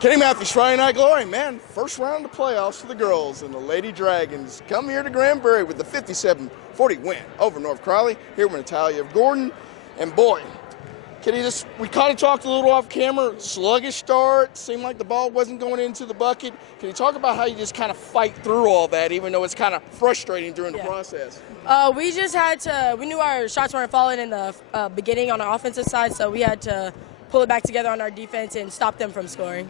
Kenny Matthews, Friday Night Glory, man, first round of the playoffs for the girls, and the Lady Dragons come here to Granbury with the 57-40 win over North Crowley, here with Natalia of Gordon. And boy, Kenny, we kind of talked a little off camera, sluggish start, seemed like the ball wasn't going into the bucket. Can you talk about how you just kind of fight through all that, even though it's kind of frustrating during the process? We just had to, we knew our shots weren't falling in the beginning on our offensive side, so we had to pull it back together on our defense and stop them from scoring.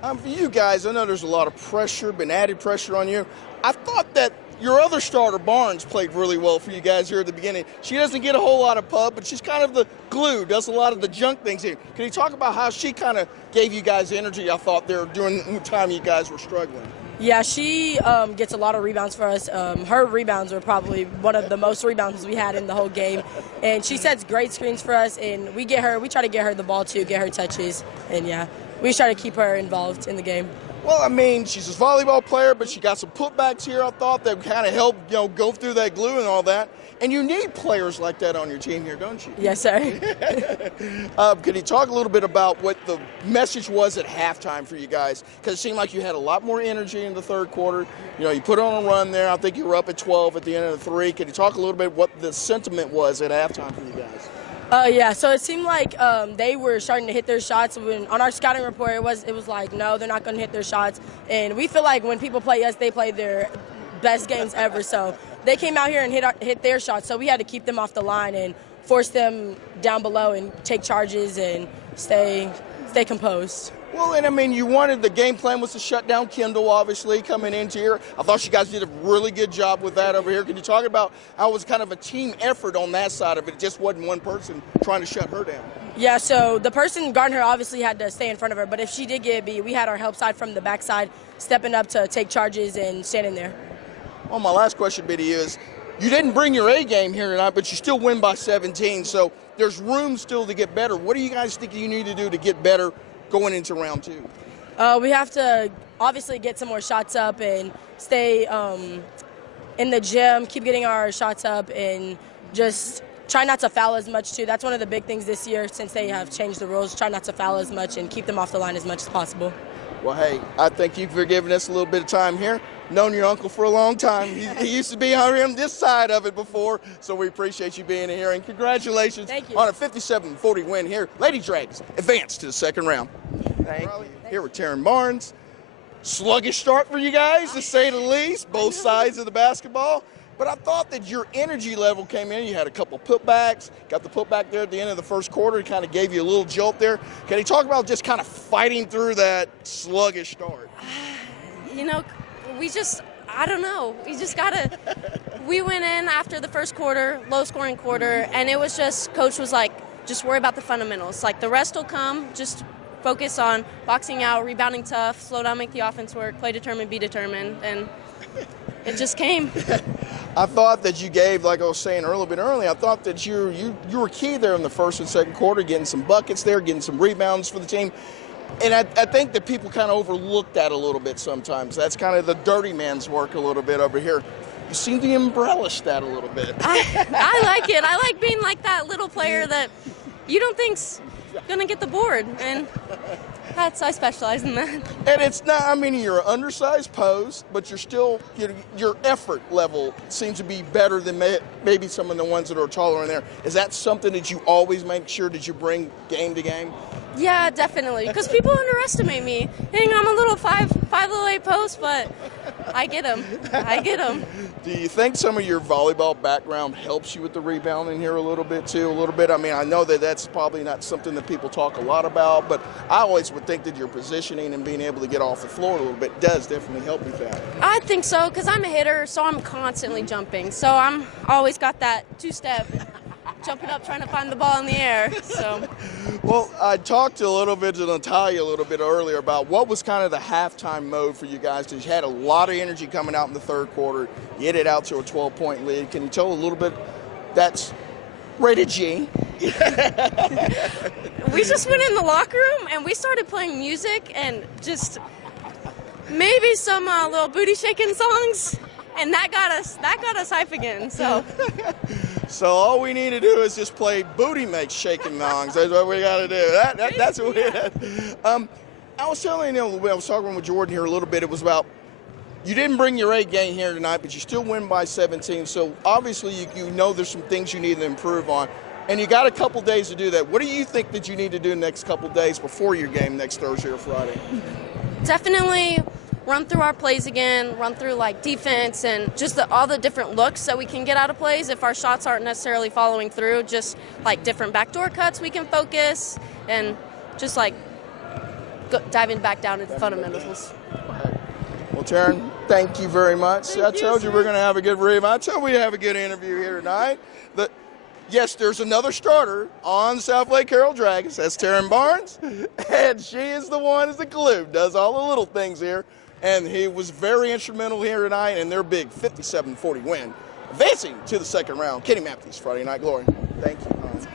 For you guys, I know there's a lot of pressure, been added pressure on you. I thought that your other starter, Barnes, played really well for you guys here at the beginning. She doesn't get a whole lot of pub, but she's kind of the glue, does a lot of the junk things here. Can you talk about how she kind of gave you guys energy, I thought, there during the time you guys were struggling? Yeah, she gets a lot of rebounds for us. Her rebounds were probably one of the most rebounds we had in the whole game. And she sets great screens for us, and we try to get her the ball too, get her touches, and yeah. We try to keep her involved in the game. Well, I mean, she's a volleyball player, but she got some putbacks here, I thought, that kind of helped, go through that glue and all that. And you need players like that on your team here, don't you? Yes, sir. Could you talk a little bit about what the message was at halftime for you guys? Because it seemed like you had a lot more energy in the third quarter. You put on a run there. I think you were up at 12 at the end of the three. Could you talk a little bit what the sentiment was at halftime for you guys? Yeah, so it seemed like they were starting to hit their shots. On our scouting report, it was like, no, they're not going to hit their shots. And we feel like when people play us, they play their best games ever. So they came out here and hit their shots. So we had to keep them off the line and force them down below and take charges and stay composed. Well, and I mean, the game plan was to shut down Kendall, obviously, coming into here. I thought you guys did a really good job with that over here. Can you talk about how it was kind of a team effort on that side of it? It just wasn't one person trying to shut her down. Yeah, so the person guarding her obviously had to stay in front of her, but if she did get beat, we had our help side from the backside stepping up to take charges and standing there. Well, my last question to you is, you didn't bring your A game here tonight, but you still win by 17, so there's room still to get better. What do you guys think you need to do to get better going into round two? We have to obviously get some more shots up and stay in the gym, keep getting our shots up, and just try not to foul as much too. That's one of the big things this year since they have changed the rules. Try not to foul as much and keep them off the line as much as possible. Well, hey, I thank you for giving us a little bit of time here. Known your uncle for a long time. He used to be on this side of it before, so we appreciate you being here. And congratulations on a 57-40 win here. Lady Dragons advance to the second round. Thank you. Here with Taryn Barnes. Sluggish start for you guys, to say the least, both sides of the basketball. But I thought that your energy level came in. You had a couple putbacks, got the putback there at the end of the first quarter. It kind of gave you a little jolt there. Can you talk about just kind of fighting through that sluggish start? I don't know. We went in after the first quarter, low scoring quarter, and it was just, coach was like, just worry about the fundamentals. Like, the rest will come, just focus on boxing out, rebounding tough, slow down, make the offense work, play determined, be determined, and it just came. I thought that you gave, like I was saying a little bit earlier, I thought that you were key there in the first and second quarter, getting some buckets there, getting some rebounds for the team. And I think that people kind of overlook that a little bit sometimes. That's kind of the dirty man's work a little bit over here. You seem to embellish that a little bit. I like it. I like being like that little player that you don't think's going to get the board. And I specialize in that. And it's not, you're an undersized post, but you're still, your effort level seems to be better than maybe some of the ones that are taller in there. Is that something that you always make sure that you bring game to game? Yeah, definitely, because people underestimate me. I'm a little 5'8" post, but I get them. Do you think some of your volleyball background helps you with the rebounding here a little bit too? I know that that's probably not something that people talk a lot about, but I always would think that your positioning and being able to get off the floor a little bit does definitely help with that. I think so, because I'm a hitter, so I'm constantly jumping. So I'm always got that two-step. Jumping up, trying to find the ball in the air. So, well, I talked a little bit to Natalia a little bit earlier about what was kind of the halftime mode for you guys. You had a lot of energy coming out in the third quarter. You hit it out to a 12-point lead. Can you tell a little bit? That's rated G. We just went in the locker room and we started playing music and just maybe some little booty shaking songs, and that got us hype again. So. So all we need to do is just play booty make shaking songs. That's what we got to do. That's what we I was telling you, I was talking with Jordan here a little bit. It was about you didn't bring your A game here tonight, but you still win by 17. So obviously you know there's some things you need to improve on. And you got a couple days to do that. What do you think that you need to do the next couple days before your game next Thursday or Friday? Definitely run through our plays again, run through like defense and just all the different looks that we can get out of plays if our shots aren't necessarily following through, just like different backdoor cuts we can focus and just like diving back down into fundamentals. Well, Taryn, thank you very much. I told you we're going to have a good review. I told you we'd have a good interview here tonight. Yes, there's another starter on the Southlake Carroll Dragons. That's Taryn Barnes, and she is the one, is the glue, does all the little things here. And he was very instrumental here tonight in their big 57-40 win, advancing to the second round. Kenny Matthews, Friday Night Glory. Thank you.